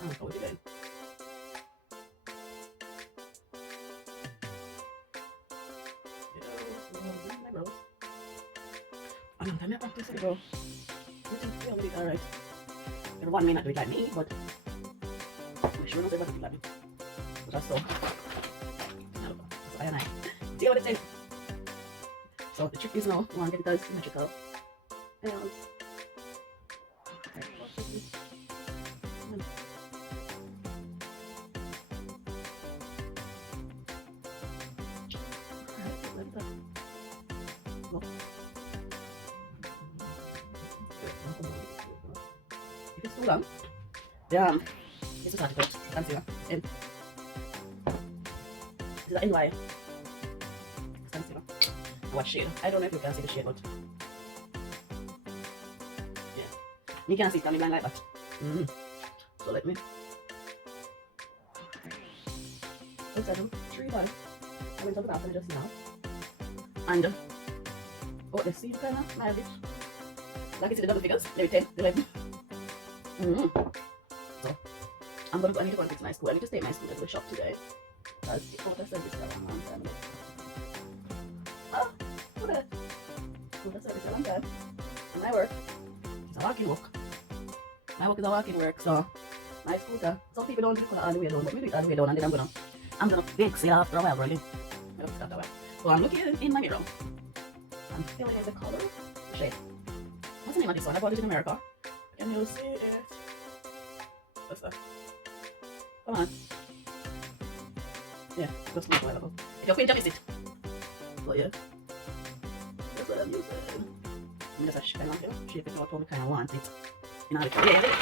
How are you doing? My brows. I don't time I practice it, bro. You think you'll be alright. Everyone may not do it like me, but I sure knows everybody do it like me. But that's so. So I and I. See what it says? So the trick is now, you want to get it as symmetrical. Nails. Okay, what's this? No. If it's too long, yeah, this is article. Concealer. And this is an NY concealer. What shade? I don't know if you can see the shade, but yeah, you can see it coming like that. So let me. Let's do 3 1. I went to the bathroom just now. And oh, the seed kind of mild bit. Like it's the double figures, maybe 10, 11. So I'm gonna go. I need to go and fix my school. I need to take my scooter to the shop today because it's out of service for a long time. Ah, look at that. Scooter service for a long time. And my work is a walking walk. My work is a walking work. So my scooter. Some people don't do it all the way down, but we do it all the way down, and then I'm gonna fix it after a while, really. So I'm looking in my mirror. I'm feeling the color, the shade. What's the name of this one? I bought it in America. Can you see it? What's that? Come on. Yeah, just look available. If you're pinch, miss it. But yeah, that's what I'm using. I'm just kind of shape it out how I kind of want it. In order to get it.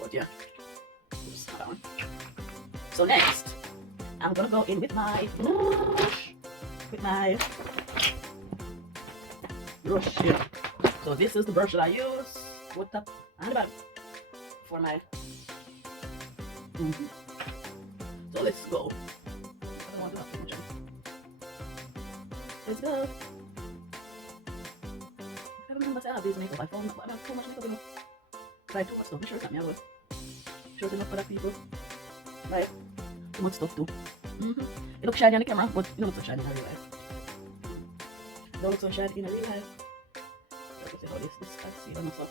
But yeah, oops, that one. So next, I'm gonna go in with my brush. Here. So this is the brush that I use. What up and the bottom for my. So let's go. I don't want to have too much on. Let's go. I don't remember saying I have these makeup. I found I have too much makeup, you know. Try too much stuff. Make sure it's not me as well. Sure it's enough for other people. Right? Too much stuff too. It looks shiny on the camera, but it don't look so shiny in real life. It don't look so shiny in real life. Let's see how this concealer looks up.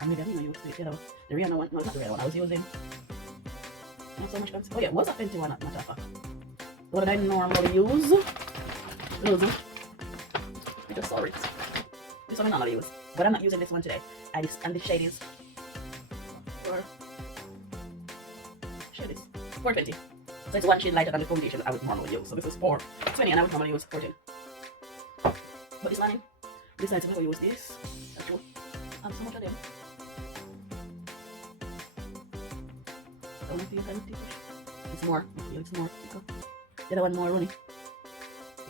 And maybe I didn't use it, you know. The Rihanna one, no, it's not the Rihanna one I was using. Not so much concealer. Oh yeah, it was a Fenty one, matter of fact. What did I normally use? I just saw it. This one I normally use. But I'm not using this one today. And the shade is 420. So it's one shade lighter than the foundation I would normally use. So this is 420 and I would normally use 14. But this morning, I decided to never use this. That's true. And so much of them. I want to feel kind of thick. It's more. It's more thicker. The other one more runny.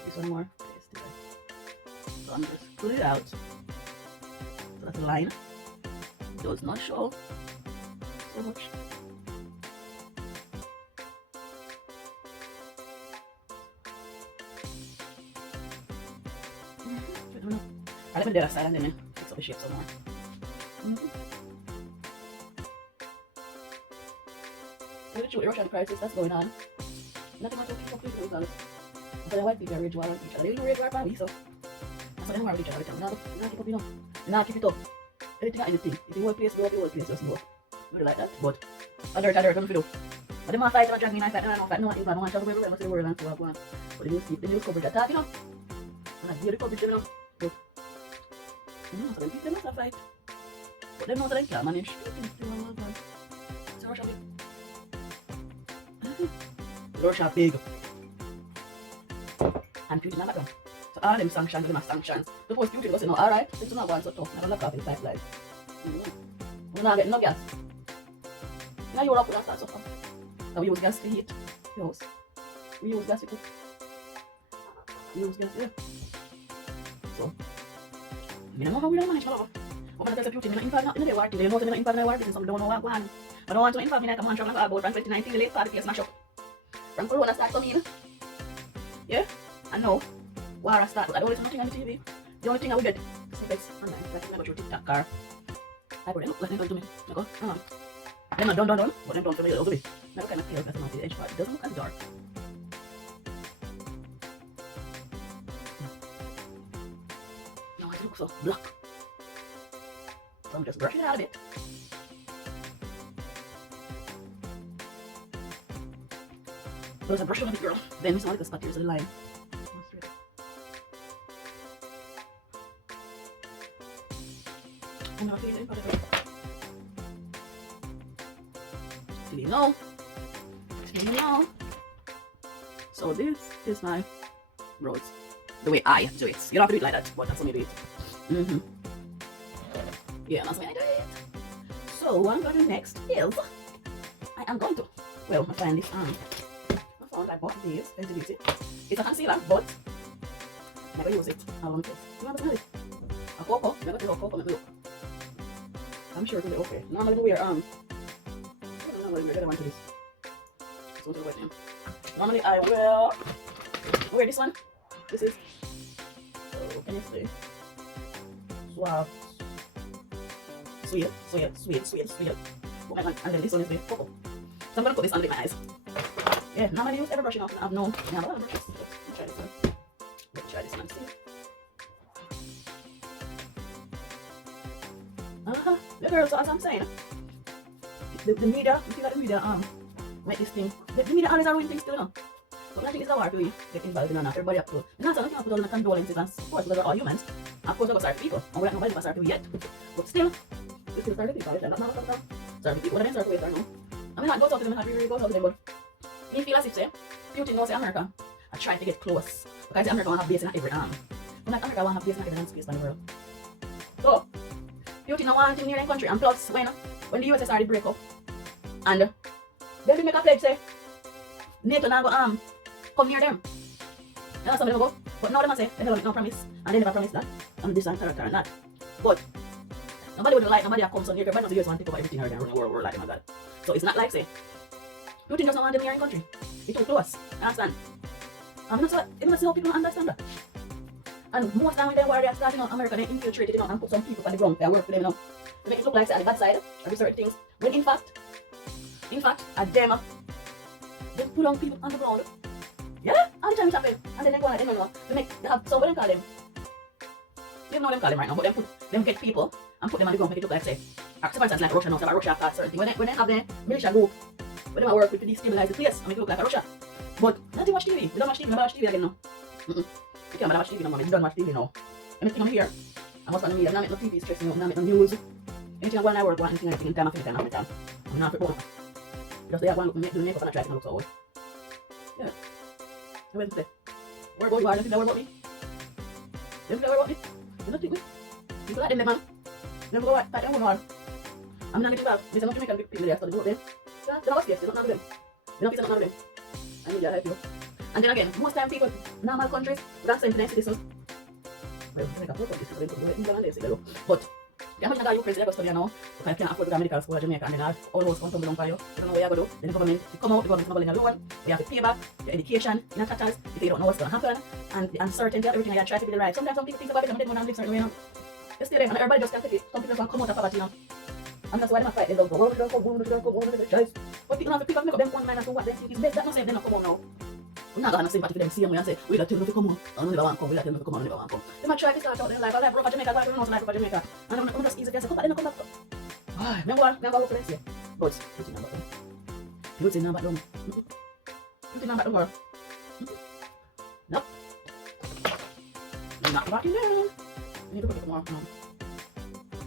This one more pasty. So I'm just pull it out. So that's a line. It does not show so much. I let me do that side and then fix up the shape some more. Really true, the Russian crisis that's going on. Nothing much to keep up with it, honest. But the white people are rage war on each other. They even rage war on me, so that's what they want with each other all the time. Now keep up, you know. Now keep it up. Anything or anything. If the whole place go up, the whole place just go up. Really like that, but I don't know what to do. But the man fight, and drag me, and I fight, and I don't fight. No, I don't want to travel everywhere, I the world and so on. But the news coverage attack, you know. And I do the coverage, you know. But so them people must fight. But them know that they can't manage. So Russia big. Russia big. And Putin in the background. So all them sanctions, them are sanctions. Suppose Putin goes, you know, alright, since you not going so tough, never look off in pipeline. We're not getting no gas. In Europe, we don't start suffering. Now we use gas to heat the house. We use gas to cook. We use gas, yeah. So, I don't know how we don't manage, my lover. But when I tell Putin, I'm not involved in the war thing. You know, I'm not involved in the war business, so I don't know what's going on. I don't want to involve me like a man from about from 2019, the late party place smash up. From Corona start coming in. Yeah? And now, war start. I don't listen to nothing on the TV. The only thing I will get snippets online, like I go through TikTok or I put it up, like they come to me. I go, They're not done, but them done for me a little bit. Now kind of pale because I'm on the edge part. It doesn't look as dark. Now it looks so black. So I'm just brushing it out a bit. There's a brush on a bit, girl. Then we saw like the spot here, so the line. I'm not feeling it. No. So this is my brows. The way I do it. You don't have to do it like that, but that's how I do it. Yeah, that's the way I do it. So what I'm going to do next is I am going to, well, I find this I found I bought these, let's use it. It's a concealer, but I'm never use it. I want it. You want to smell it? A cocoa, never do a cocoa, let me look. I'm sure it'll be okay. Normally we wear to this. So to the normally I will wear this one. This is so can you see? Swab. Sweet. Oh my god, and then this one is the cocoa. So I'm gonna put this under my eyes. Yeah, normally I use every brush enough. I have no brushes. Let's try this one. Let's try this one and see. The girl, so as I'm saying, the media, you see that the media make this thing. The media always are doing things too, you know. But I think it's a war to get involved in that. Everybody have to. And also, I can't put all the condolences and support because we're all humans. Of course, we're sorry for people. And we're not nobody sorry for yet. But still, we still sorry for people. It's not sorry for people. What I mean sorry for it or no. I mean, I go talk to them and I really go talk to them, but me feel as if, say, Putin knows America are trying to get close. Because America want to have base in every arm. But like America want to have base in every space in the world. So, Putin don't want to near their country. And plus, when the USA started break up, and they make a pledge say, NATO now go come near them. You know some of them go, but now them say they never make no promise, and they never promise that, and this and character and that. But nobody would like nobody that comes so near. Everybody knows the US want to take over everything and run the world like them and that. So it's not like say Putin doesn't want them near in country. It's too close. You understand? I'm not see how people don't understand that. And most time when they were they are starting out America, they infiltrated and put some people on the ground that work for them to make it look like on the bad side of certain things. When in fact, at them, they put on people on the ground. Yeah, all the time it happen. And then they go on, they have some of them call them. They don't know them call them right now, but them get people and put them on the ground, make it look like say, for instance like Russia now, so Russia have certain things. When they have the militia group, when they work with to destabilize the place and make it look like a Russia. But not to watch TV. You don't watch TV, never watch TV again now. You can't watch TV no more, you don't watch TV now. Anything I'm here, I must on the media, I'm not making no TV stressing me, I'm not making no news. Anything I go on I work, anything in time, I'm not for both. Just they have one look, do the makeup and I try to look so good. Yeah. So where's today? Where about you are, don't think that worry about me? Don't think that worry about me? You don't think me? People like them, man. Never go out, fight them one. I'm not getting involved. There's no Jamaican people there, so they go up there. Yeah, they don't have space, they don't know them. They don't piece of none of them. I need your help you. And then again, most time people, normal countries, that's the internet citizens. Well, Jamaica, poor countries, so they could do it in England and they go. But you have to go Ukraine, so you go study now. Because you can't afford to go to medical school in Jamaica, and then all those come tumble down for you. You don't know what you're going to do. Then the government, you come out, the government's not going to loan. You have to pay back your education in a tatters if you don't know what's going to happen. And the uncertainty of everything, you try to be the right. Sometimes some people think about it, and they don't live certain way, you know. It's still there, and everybody just can't take it. Some people just come out of poverty, you know. And that's why they fight. They don't go, oh, they don't come, but people have to pick up, make up them one mind as to what they think is best. That not say they don't come out now. We're not going to sympathy for them, see them and say, we don't tell them to come on. I don't never want to come, we don't tell them to come on, never want to come. They might try to start out their life, I like Rover Jamaica, I don't know life Rover Jamaica. And I'm just easy to say, come back, then come back. Ah, remember what next year. But, beauty number one. Beauty number one. Beauty number one. Nope. I'm not backing down. You need to put it more.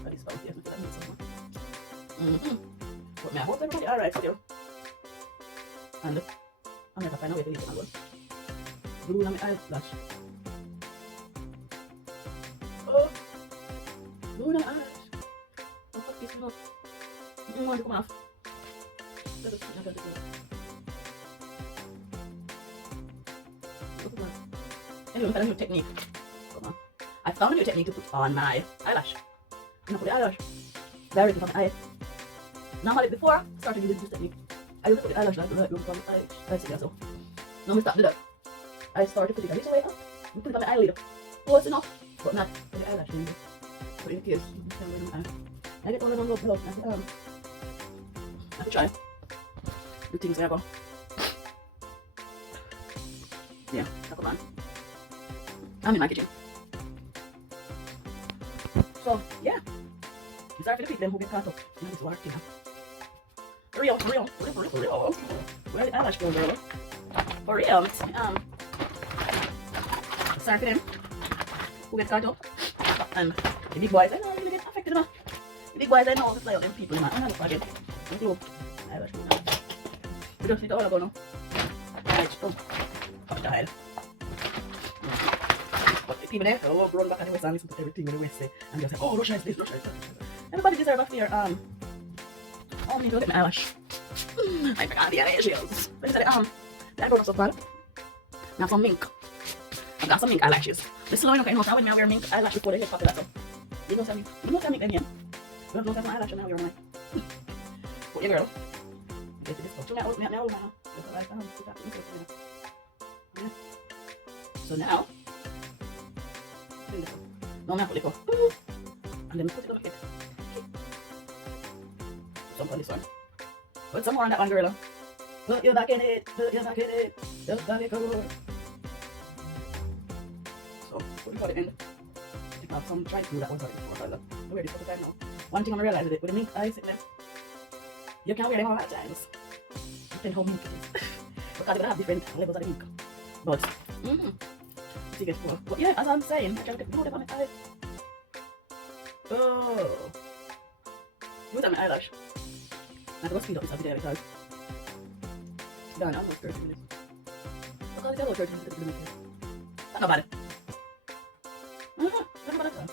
That is about it, I need some more. But I hope everybody alright for you. And I'm going to find a way to use it as well. Glue on my eyelash. Oh! Glue on my eyelash. I'll fuck this one up. I don't want to come off. Let it go. Anyway, I found a new technique. Come on. I found a new technique to put on my eyelash. I'm going to put the eyelash directly from my eye. Normally before I started using this technique, I used to put the eyelash like from my eye. So. Now I start to do that. I started putting it a little way up. I put it on my eyelid. Close enough, but not on the eyelash. So in case you can wear my eye. I get all of them up. I to try the things there go. Yeah, come on. I'm in my kitchen. So yeah. Sorry for the people who get caught up in this work here. For real. Where the eyelash go, girl? For real. Sorry for them who get caught up. And the big boys, I don't really get affected enough. The big boys, I know the style of them people, man. I'm not again. Don't go. Eyelash go now. We just need to all go now. Right, come. Come down. But the people there, oh, run back and the West and listen to everything in the West say. And just say, oh, Russia is this, Russia is that. Everybody deserves a fair, oh, me go get my eyelash. I forgot the eyelashes. But instead, the eyebrows are so bad. Now some mink. I've got some mink eyelashes. This is how you know when I wear mink eyelash before they get popular, so. You know some mink again. You don't have an eyelash now, you're mine. But your girl. Get to this stuff. So now, no, I'm going to put it and then put it on it. Some on this one. Put some more on that one, girl. Put your back in it. Put your back in it. Just got it covered. So, put it on the end. I think I have some try to do that one side before, but I'm ready for the time now. One thing I'm realizing with the mink eyes in them, you can wear them all the times. Depending how mink it is. Because they have different levels of the mink. But, see, get cool. But yeah, as I'm saying, I try to do that on my eye. Oh. Use on my eyelash. I'm going to speed up this a bit because it's done almost 30 minutes. Because it's about 30 minutes to the minute. That's not bad. That's not bad at all.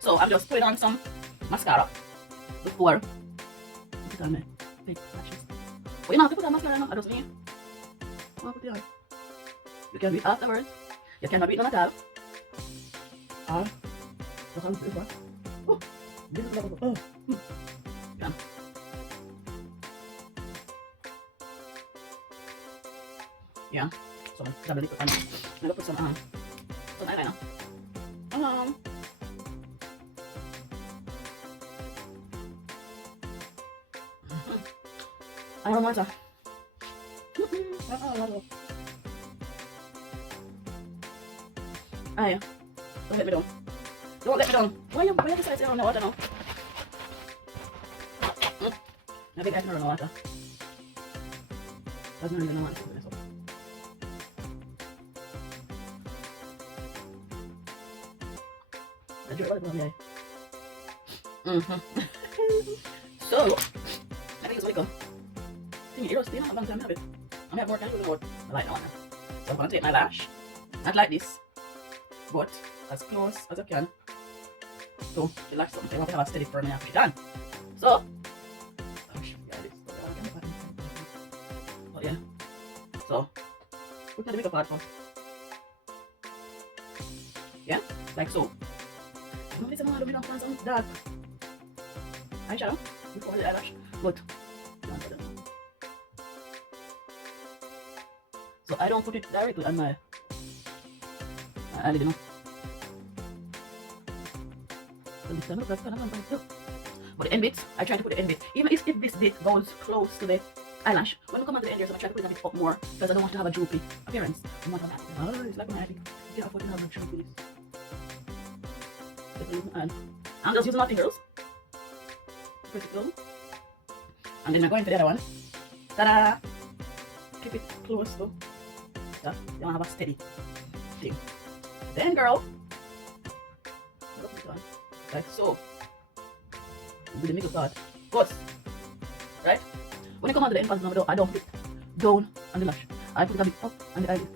So I'm just putting on some mascara before I put on my big lashes. But you don't have to put on mascara now, I just mean. I'll put it on. You can do it afterwards. You cannot do it none at all. Or what I'll do before. Oh, this is level. Oh. Yeah. Yeah. So double liquid on. I'm gonna put some eyeliner. I don't want to. Aye. Don't let me down. Don't let me down. Why you decide to run the water now? I think I can run the water. Doesn't really know what to do this up. I drew it right above the eye. So, I think it's wiggle. Think you're still not a long time, have it? I'm at work and using the light on. So I'm going to take my lash, not like this, but as close as I can to the lash something. I want to have a steady for me after done. So, but yeah, so put the makeup part first. Yeah, like so. No, this is not going to be some dark eyeshadow before the eyelash, but so I don't put it directly on my eyelid, you know. But the end bit, I try to put the end bit. Even if this bit goes close to the eyelash, when we come on to the end here, so I try to put it a bit up more because I don't want to have a droopy appearance. I want that. Oh, it's like my eye. You can't afford to have a droopy. And I'm just using my fingers. Pretty good. And then I'm going to the other one. Ta-da! Keep it close though. You want to have a steady thing. Then, girl, like so, with the middle part, first, right? When I come on to the end part, I don't put it down on the lash. I put it a bit up on the eyelid.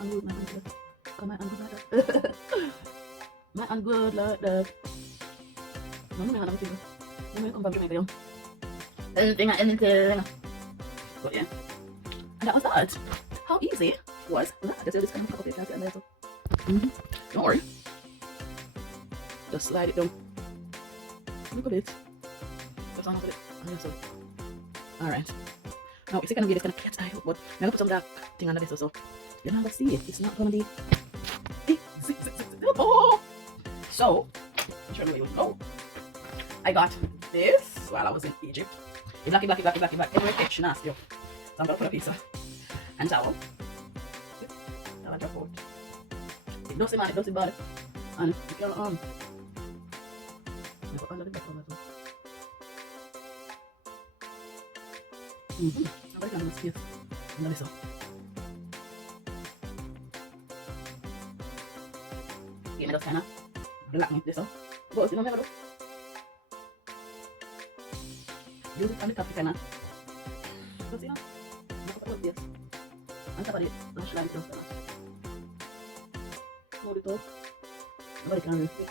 I'm good, my hand. Come on, I'm good like that. My hand good like that. No, my hand, I'm good. Let me come from Jamaica, yo. Anything. But yeah, and that was that. How easy was that? Just kind of pop up your cancer and there, so. Don't worry. Just slide it down. Look at it. Just on it. Alright. Now, it's gonna be this kind of cat's eye, but I'm gonna put some dark thing under this, so you're not gonna see it. It's not gonna be. Oh! So, I'm sure you know. I got this. while I was in Egypt. It's blacky, blacky, blacky, blacky, blacky. Everywhere itch nasty up. So I'm gonna put a piece of and towel. I'll drop out. It doesn't matter, it doesn't bother. And you can put under the back of that. I'm going to have space under this up. Okay, I just kind of blacken this up. But you know what I'm going to do? Use it on the top kind of. Just you know, I'm going to put this on top of the lash line just kind of. Hold it up. Nobody can resist it.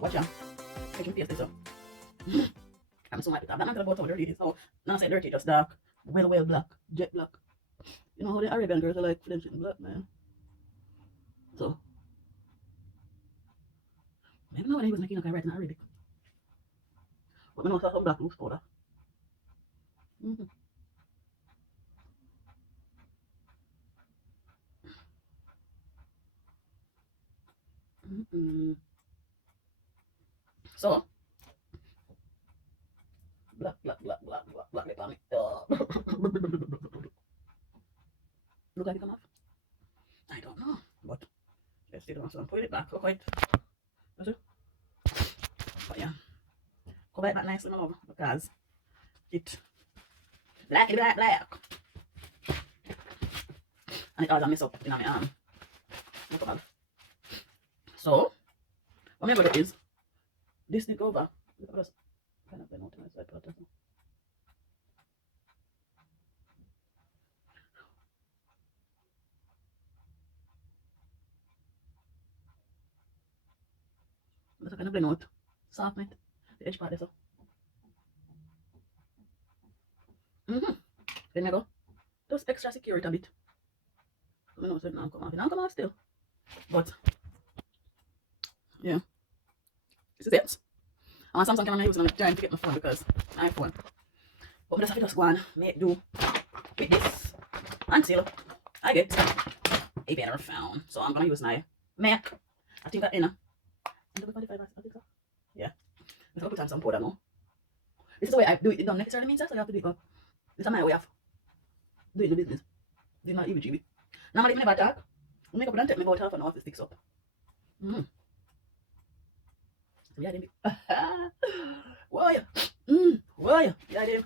Watch out. I can paste this up. I'm so happy. I'm not gonna go to dirty. So now I say dirty, just dark. Well black. Jet black. You know how the Arabian girls are like French and black, man. So maybe now when he was making, I write in Arabic. But I know some black loose powder. So black lip on it. Look like it come off. I don't know, but let's see. So I'm putting it back. Look quite. That's it. But yeah, cover it back nicely, my love, because it black, and it all mess up in my arm. So what I'm gonna do is this thing over. Just kind of bend out my side part. Just kind of blend out, soften it, the edge part there. So. Then I go. Just extra secure it a bit. I know it now come off. It now come off still. But yeah. This is it. I want Samsung camera I'm using. I'm trying to get my phone because my iPhone. But I just have to just go and make do with this until I get a better phone. So I'm gonna use my Mac. I think that in a 45, I think so. Yeah. I'm gonna put on some powder now. This is the way I do it. It don't necessarily mean that, so you have to do it, but this is my way of doing the business. This is my EBGB. Normally, when I talk, I make up and take me about half an hour to sticks up. So yeah, then whoa, yeah. Whoa, yeah. Yeah, then.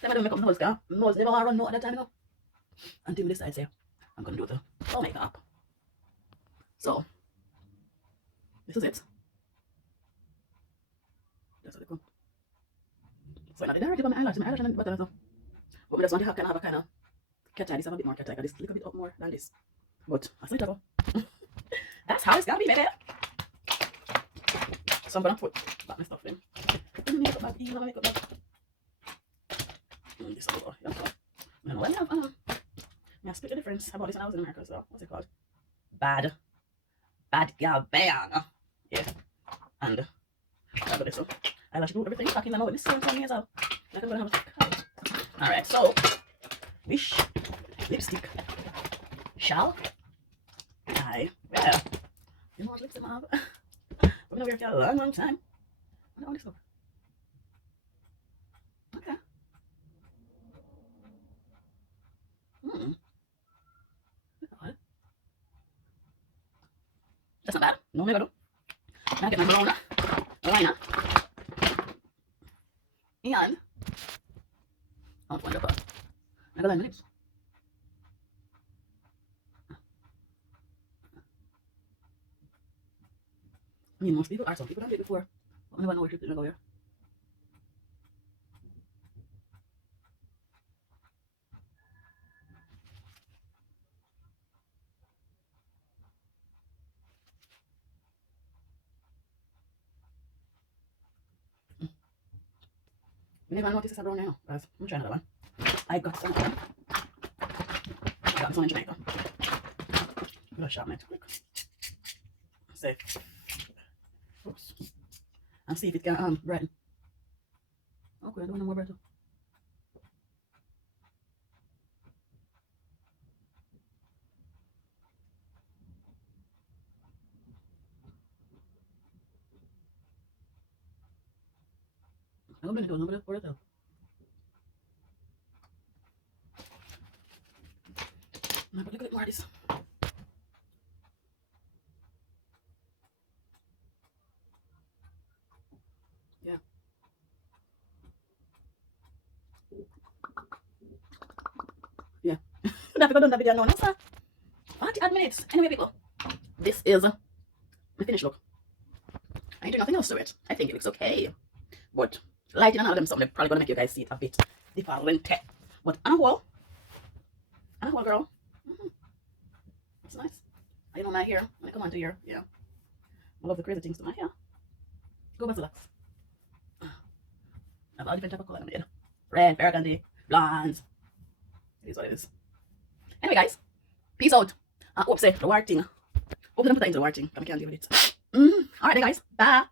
Time I do make up nose, because nose never want to run no other time, you know. Until we decide, say, I'm going to do the full makeup. So, this is it. That's how they come. So, I did already put my eyelash. My eyelash and button, so. But we just want to have a kind of cat eye. This have a bit more cat eye, because this a little bit up more than this. But, that's it, that's how it's going to be, baby. So, I'm going to put back my stuff in. Makeup bag, even makeup bag. This over, yeah. I know what I have. I split the difference about this when I was in America, so what's it called? Bad girl bang. Yeah. And I got this one. Eyelash glue, everything back in the mouth. This same thing as well. Like I'm gonna have a alright, so which lipstick shall I wear? You know what lipstick I have? We're gonna wear it for a long time. I don't want this stuff. Okay. That's not bad. No, maybe I do. I get my brown liner. And I want wonderful. I got line my lips. I mean, most people are. Some people don't do it before. But I never know where to go here. You never notice it's a brown now, guys. I'm trying another one. I got some of them. I got some in Jamaica. I'm gonna sharpen it quick. Safe. Oops. And see if it can brighten. Okay, I don't want no more brighter. I'm gonna do it for it. I'm gonna look more of this. Yeah. Yeah. That's because I done that video now, sir. 40 minutes. Anyway, people, this is the finished look. I ain't doing nothing else to it. I think it looks okay. But lighting and all them something probably gonna make you guys see it a bit different. But on a whole girl. It's nice. I know my hair. When I come onto here, yeah. I love the crazy things to my hair. Go back to that. I have all different type of color in my head. Red, burgundy, blonde. It is what it is. Anyway, guys, peace out. I hope say the war thing. Hope them put that into the war thing. I can't deal with it. Alright then, guys. Bye.